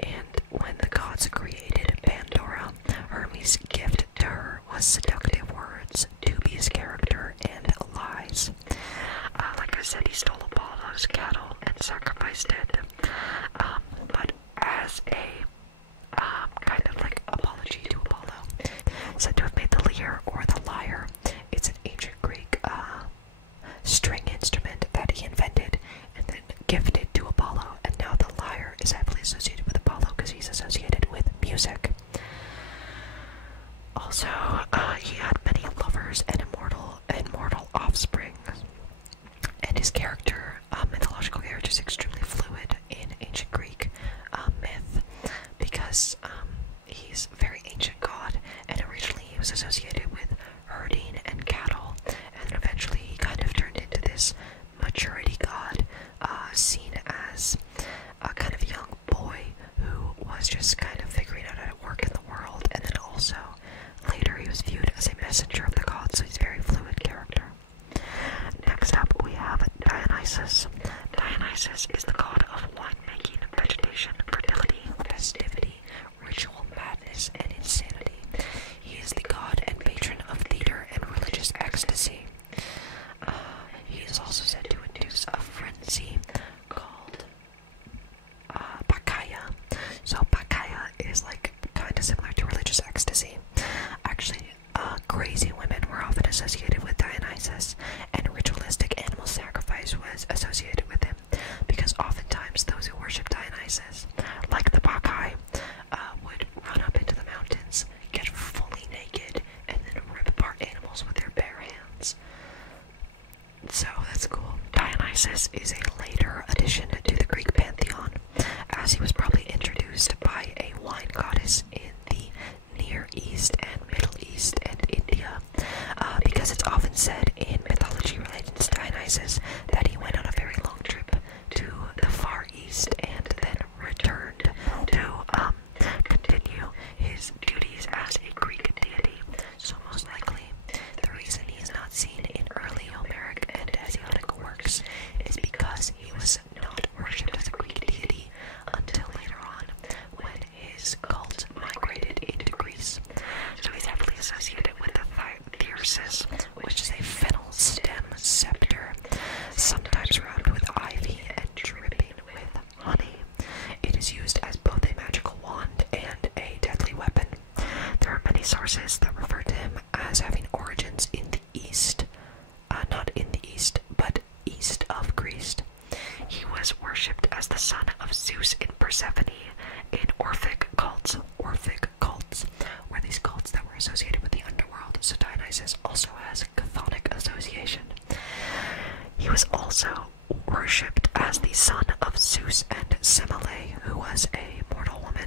And when the gods created Pandora, Hermes' gift to her was seductive words, dubious character, and lies. Like I said, he stole Apollo's cattle and sacrificed it. But as a kind of like apology to Apollo, said to have made the lyre or the lyre. It's an ancient Greek string instrument that he invented and then gifted to Apollo, and now the lyre is heavily associated with Apollo because he's associated with music. Also, he had many lovers and immortal offspring, and his character, mythological character, is extremely fluid in ancient Greek myth because he's a very ancient god, and originally he was associated with herding and cattle, and eventually he kind of turned into this maturity god, seen as a kind of young boy who was just kind of figuring out how to work in the world, and then also later he was viewed as a messenger of the gods, so he's a very fluid character. Next up we have Dionysus. Dionysus is the god of winemaking, vegetation, fertility, festivity, ritual madness, and insanity. He is the god and patron of theater and religious ecstasy. He is also said to induce a frenzy called Bacchaia. So Bacchaia is like kind of similar to religious ecstasy. Actually, crazy women were often associated with Dionysus, and ritualistic animal sacrifice was associated with him, because oftentimes those who worship Dionysus, like the Bacchae, would run up into the mountains, get fully naked, and then rip apart animals with their bare hands. So that's cool. Dionysus is a later addition to the Greek pantheon, as he was probably introduced by a wine goddess in the Near East and Middle East and India, because it's often said in mythology related to Dionysus that he went on a very long trip to the Far East and then returned to continue his duties as a Greek deity. So most likely, the reason he is not seen in early Homeric and Hesiodic works is because he was not was also worshipped as the son of Zeus and Semele, who was a mortal woman.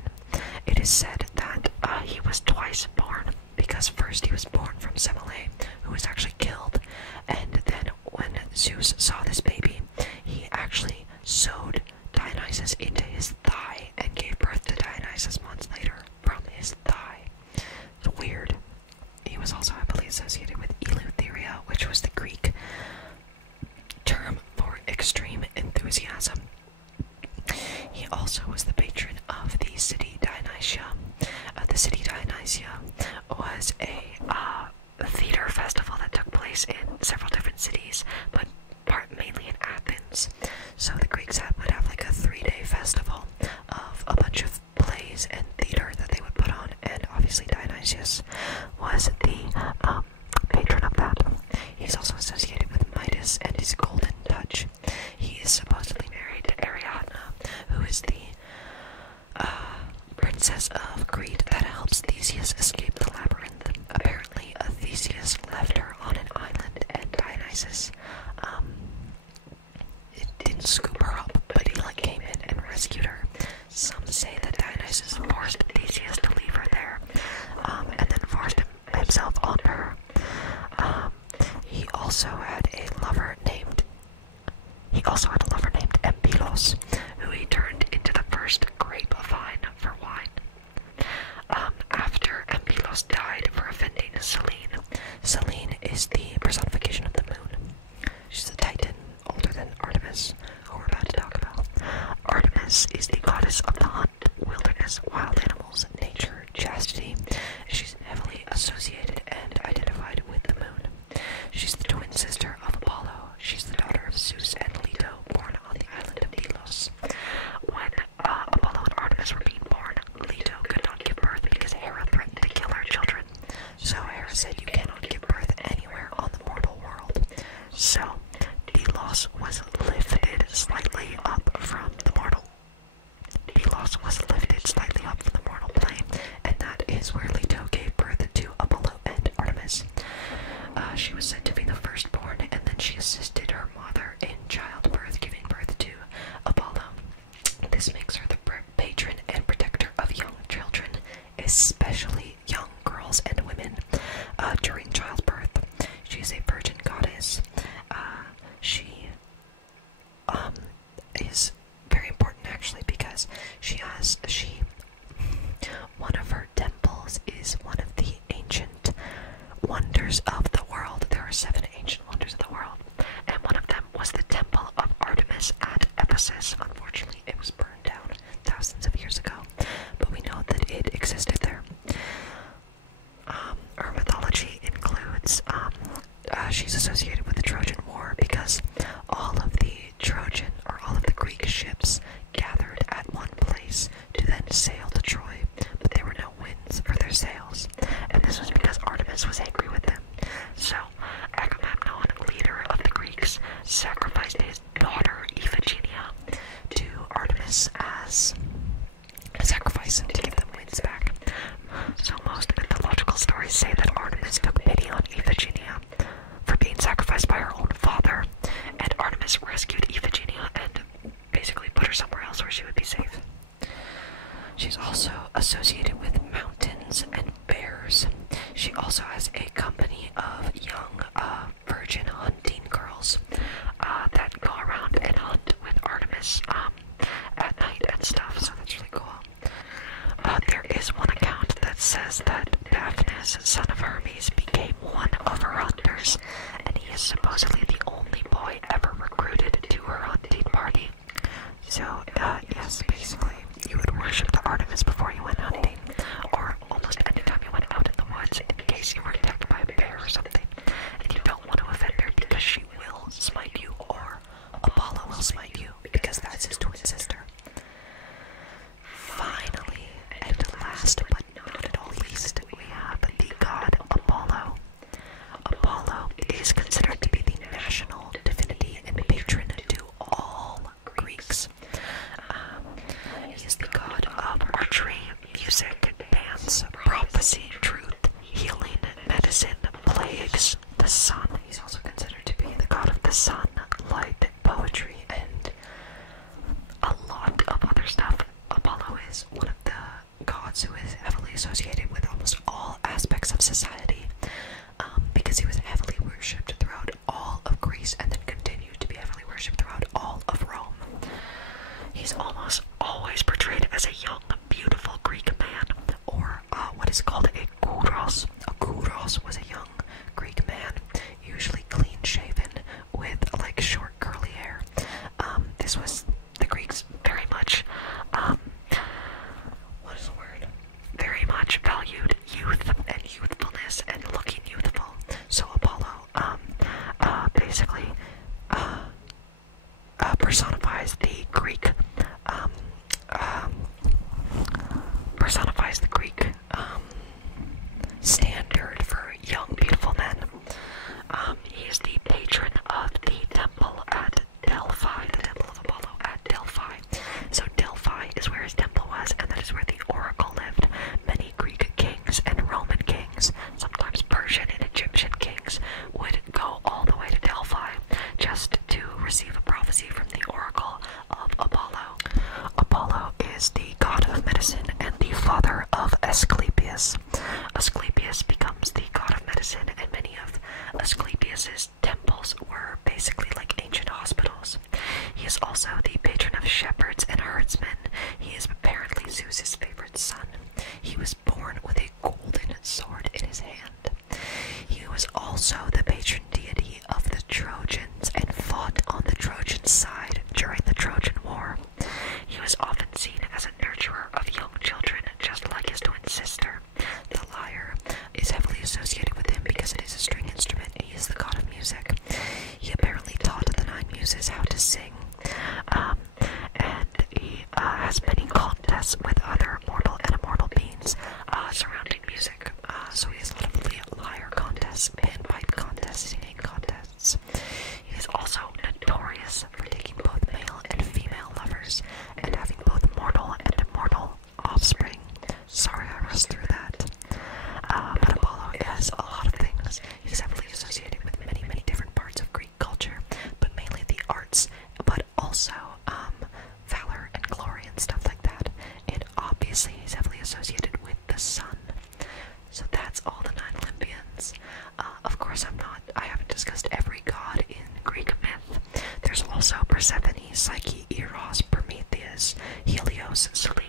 It is said that he was twice born, because first he was born from Semele, who was actually killed, and then when Zeus saw this baby, he actually sewed Dionysus into his thigh and gave birth to Dionysus months later from his thigh. It's weird. He was also, I believe, associated with Eleutheria, which was the Greek term for extreme enthusiasm. He also was the patron of the city Dionysia. The city Dionysia was a theater festival that took place in several different cities, but mainly in Athens. So the Greeks would have like a 3-day festival of a bunch of plays and theater that they would put on, and obviously Dionysius was the patron of that. He's also associated with Midas and his golden touch. He is supposedly married to Ariadne, who is the princess of Crete that helps Theseus escape the labyrinth. Apparently, Theseus left her on an island, and Dionysus it didn't scoop her up, but he came in and rescued her. Some say that Dionysus forced Theseus to leave her there, and then forced himself on her. He also had a lover named Empilos, who he turned into the first grapevine for wine. After Empilos died for offending Selene. Selene is the personification of the moon. She's a titan older than Artemis, who we're about to talk about. Artemis is the goddess of the hunt, wilderness, wild animals, nature, chastity. She's heavily associated and identified with the moon. She's the twin sister of Apollo. She's the daughter of Zeus and Leto, born on the island of Delos. When Apollo and Artemis were being born, Leto could not give birth because Hera threatened to kill her children. So Hera said, "You cannot give birth anywhere on the mortal world." So Delos was lifted slightly up from the mortal. Delos was lifted slightly up from the mortal plane, and that is where Leto gave birth to Apollo and Artemis. She was said to be the firstborn, and then she assisted her mother in childbirth, giving birth to Apollo. This makes her the patron and protector of young children, especially young girls and women during childbirth. She is a virgin goddess. She is very important actually because one of her temples is one of the ancient wonders of the world. There are 7 ancient wonders of the world, and one of them was the temple of Artemis at Ephesus. Unfortunately, it was burned down thousands of years ago, but we know that it existed there. Her mythology includes, she's associated with the Trojan War because all of the Greek ships gathered at one place to then sail to Troy, but there were no winds for their sails, and this was because Artemis was angry with them. So Agamemnon, leader of the Greeks, sacrificed his daughter Iphigenia to Artemis as a sacrifice to give them winds back. So most mythological stories say that Artemis took pity on Iphigenia for being sacrificed by her own father, and Artemis rescued Iphigenia and basically put her somewhere else where she would be safe. She's also associated with mountains and bears. She also has a company of young virgin hunting girls that go around and hunt with Artemis at night and stuff, so that's really cool. There is one account that says that Daphnis, son of Hermes, became one of her hunters, and he is supposedly the only boy ever recruited to her hunting party. So, yes, basically, you would worship the Artemis before you went hunting, or almost any time you went out in the woods in case you were attacked by a bear or something, and you don't want to offend her because she will smite you, or Apollo will smite you because that's his twin sister. Finally, and last but not at all least, we have the god Apollo. Apollo is considered to be the national divinity and patron to all Greeks. He is the god of archery, music, dance, prophecy, truth, healing, medicine, plagues, the sun. He's also considered to be the god of the sun, life, society, because he was heavily worshipped throughout all of Greece and then continued to be heavily worshipped throughout all of Rome. He's almost always portrayed as a young, beautiful Greek man, or what is called a kouros. A kouros was a young Greek man, usually clean-shaven, with like short curly hair. This was the Greeks very much, what is the word? Very much valued youth and youthfulness and looking youthful. So Apollo, basically, personifies the Greek, standard for young, beautiful men. He is the patron of the temple at Delphi, the temple of Apollo at Delphi. So Delphi is where his temple was, and that is where the oracle lived. Many Greek kings and Roman kings, sometimes Persian and Egyptian kings, would go all the way to Delphi just to receive a prophecy from the oracle of Apollo. Apollo is the god of medicine and the father of Asclepius. Asclepius becomes the god of medicine, and many of Asclepius's temples were basically like ancient hospitals. He is also the patron of shepherds and herdsmen. He is apparently Zeus's favorite son. He was born with a golden sword in his hand. He was also the patron deity of the Trojans and fought on the Trojan side during the Trojan War. He was often seen as a nurturer of young children, just like his twin sister. The lyre is heavily associated with him because it is a string instrument, and he is the god of music. He apparently taught the 9 muses how to sing, and he has many contests with other mortal and immortal beings surrounding music. So he has a lot of lyre contests, panpipe contests, singing contests. He is also notorious for taking both male and female lovers and having both mortal and immortal offspring. Sorry I rushed through that. But Apollo is a lot of things. He's heavily associated with many, many different parts of Greek culture, but mainly the arts, but also valor and glory and stuff like that. And obviously he's heavily associated with the sun. So that's all the 9 Olympians. Of course I haven't discussed every god in Greek myth. There's also Persephone, Psyche, Eros, Prometheus, Helios, Selene,